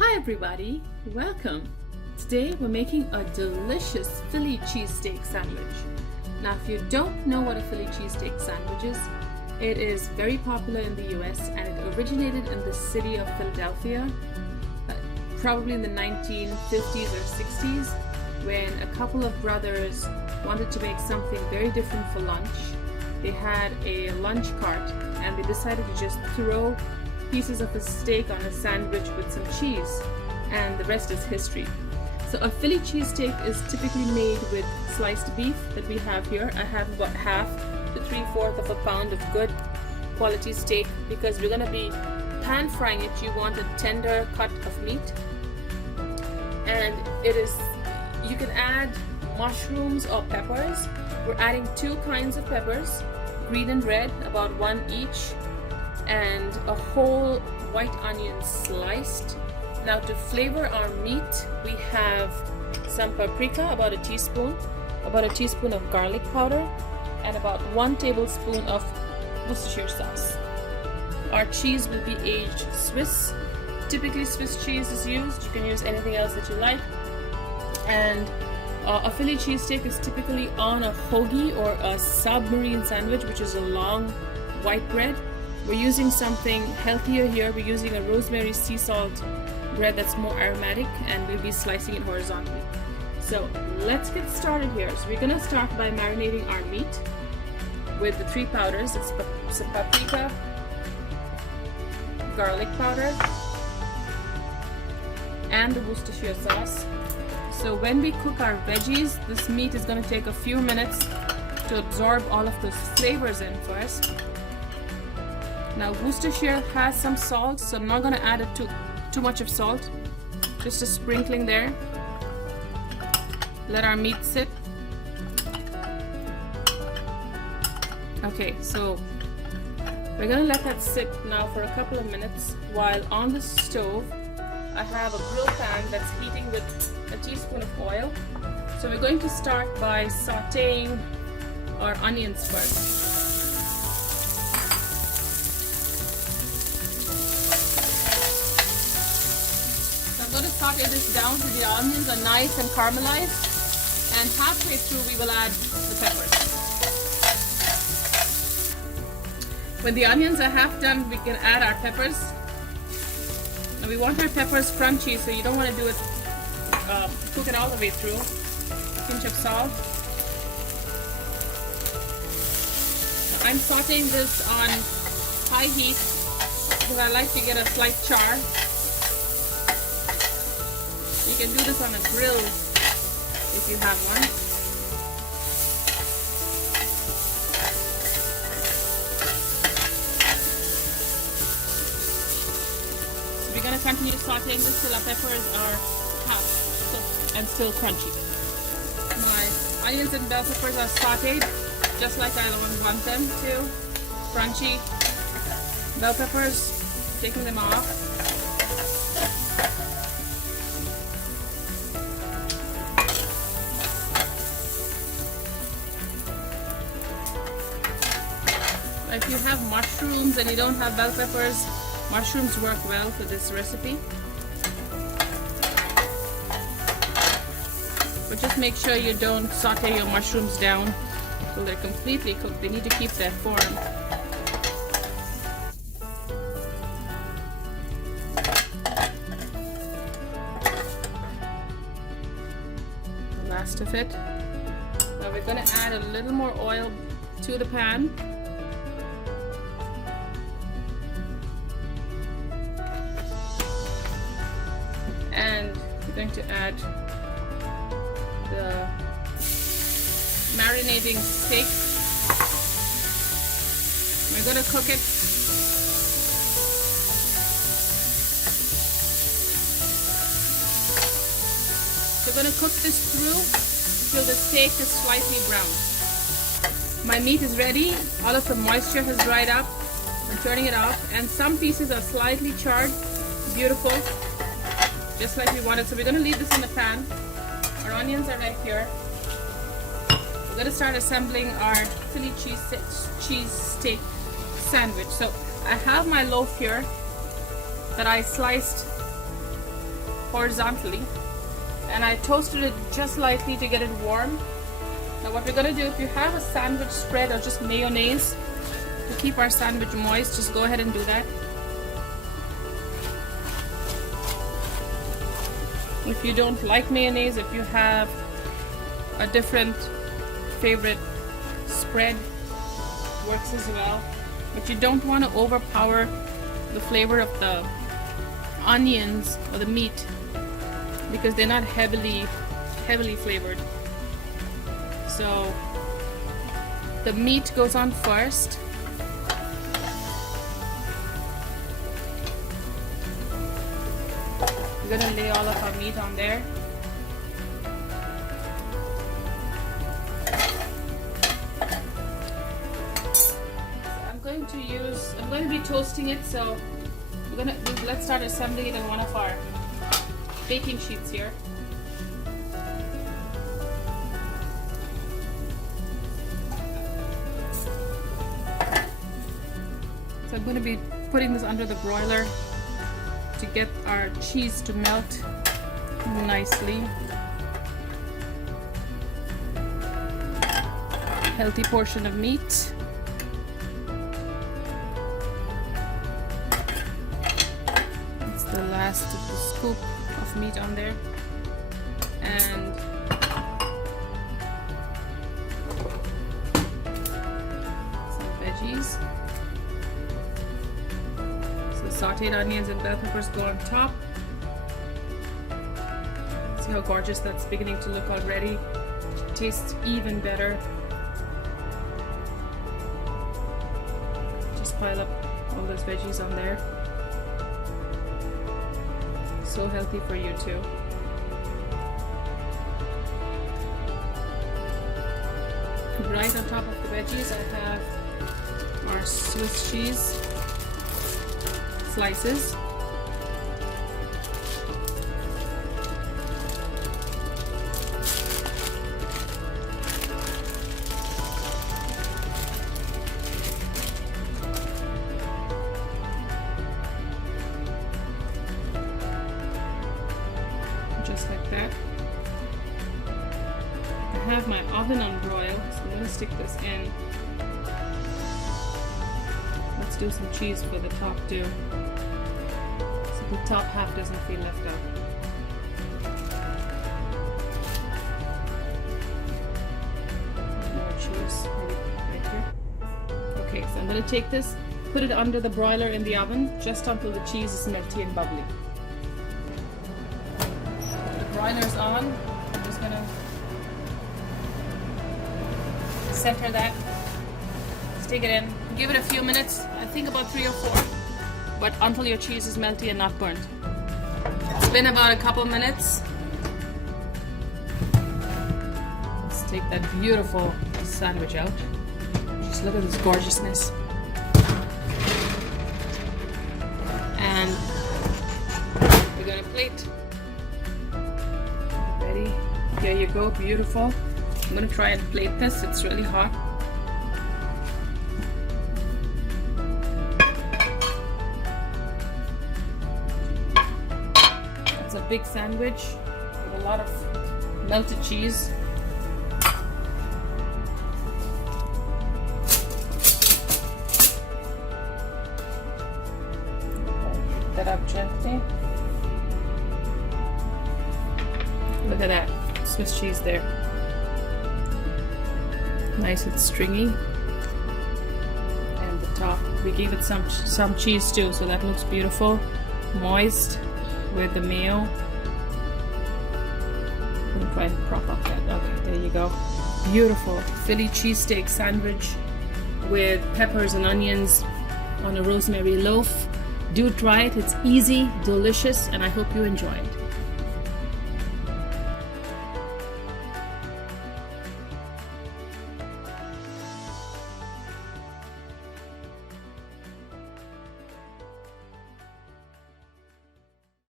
Hi everybody, welcome. Today we're making a delicious Philly cheesesteak sandwich. Now if you don't know what a Philly cheesesteak sandwich is, it is very popular in the US and it originated in the city of Philadelphia, probably in the 1950s or 60s, when a couple of brothers wanted to make something very different for lunch. They had a lunch cart and they decided to just throw pieces of a steak on a sandwich with some cheese, and the rest is history. So a Philly cheesesteak is typically made with sliced beef that we have here. I have about half to 3/4 of a pound of good quality steak because we're going to be pan frying it. You want a tender cut of meat, and you can add mushrooms or peppers. We're adding 2 kinds of peppers, green and red, about 1 each, and a whole white onion sliced. Now to flavor our meat, we have some paprika, about a teaspoon of garlic powder, and about 1 tablespoon of Worcestershire sauce. Our cheese will be aged Swiss. Typically Swiss cheese is used. You can use anything else that you like. And a Philly cheesesteak is typically on a hoagie or a submarine sandwich, which is a long white bread. We're using something healthier here. We're using a rosemary sea salt bread that's more aromatic, and we'll be slicing it horizontally. So let's get started here. So we're gonna start by marinating our meat with the 3 powders. It's some paprika, garlic powder, and the Worcestershire sauce. So when we cook our veggies, this meat is gonna take a few minutes to absorb all of those flavors in first. Now Worcestershire has some salt, so I'm not going to add too much of salt. Just a sprinkling there. Let our meat sit. Okay, so we're going to let that sit now for a couple of minutes while on the stove I have a grill pan that's heating with a teaspoon of oil. So we're going to start by sauteing our onions first. I'm going to saute this down till the onions are nice and caramelized, and halfway through we will add the peppers. When the onions are half done, we can add our peppers. Now we want our peppers crunchy, so you don't want to do it cook it all the way through. Pinch of salt. I'm sauteing this on high heat because I like to get a slight char. You can do this on a grill if you have one. So we're going to continue sauteing this till our peppers are half cooked and still crunchy. My onions and bell peppers are sauteed just like I want them to. Crunchy. Bell peppers, taking them off. If you have mushrooms and you don't have bell peppers, mushrooms work well for this recipe. But just make sure you don't saute your mushrooms down until they're completely cooked. They need to keep their form. The last of it. Now we're going to add a little more oil to the pan. And we're going to add the marinating steak. We're going to cook it. So we're going to cook this through till the steak is slightly brown. My meat is ready. All of the moisture has dried up. I'm turning it off, and some pieces are slightly charred. Beautiful. Just like we wanted. So we're going to leave this in the pan. Our onions are right here. We're going to start assembling our Philly cheesesteak sandwich. So I have my loaf here that I sliced horizontally, and I toasted it just lightly to get it warm. Now what we're gonna do, if you have a sandwich spread or just mayonnaise to keep our sandwich moist, just go ahead and do that. If you don't like mayonnaise, if you have a different favorite spread, works as well. But you don't want to overpower the flavor of the onions or the meat because they're not heavily flavored. So the meat goes on first. We're gonna lay all of our meat on there. I'm going to be toasting it, so let's start assembling it in one of our baking sheets here. So I'm going to be putting this under the broiler to get our cheese to melt nicely. Healthy portion of meat. The last scoop of meat on there, and some veggies. So sauteed onions and bell peppers go on top. See how gorgeous that's beginning to look already. It tastes even better. Just pile up all those veggies on there. So healthy for you too. Right on top of the veggies I have our Swiss cheese slices. Just like that. I have my oven on broil, so I'm going to stick this in. Let's do some cheese for the top too, so the top half doesn't feel left out. More cheese right here. Okay, so I'm going to take this, put it under the broiler in the oven just until the cheese is melty and bubbly. Broiler's on. I'm just gonna center that, stick it in, give it a few minutes, I think about 3 or 4, but until your cheese is melty and not burnt. It's been about a couple minutes. Let's take that beautiful sandwich out. Just look at this gorgeousness. And we're gonna plate. There you go, beautiful. I'm gonna try and plate this, it's really hot. It's a big sandwich with a lot of melted cheese. Pick that up gently. Look at that. Swiss cheese there. Nice and stringy. And the top, we gave it some cheese too, so that looks beautiful. Moist with the mayo. I'm gonna try and prop up that. Okay, there you go. Beautiful Philly cheesesteak sandwich with peppers and onions on a rosemary loaf. Do try it. It's easy, delicious, and I hope you enjoy it.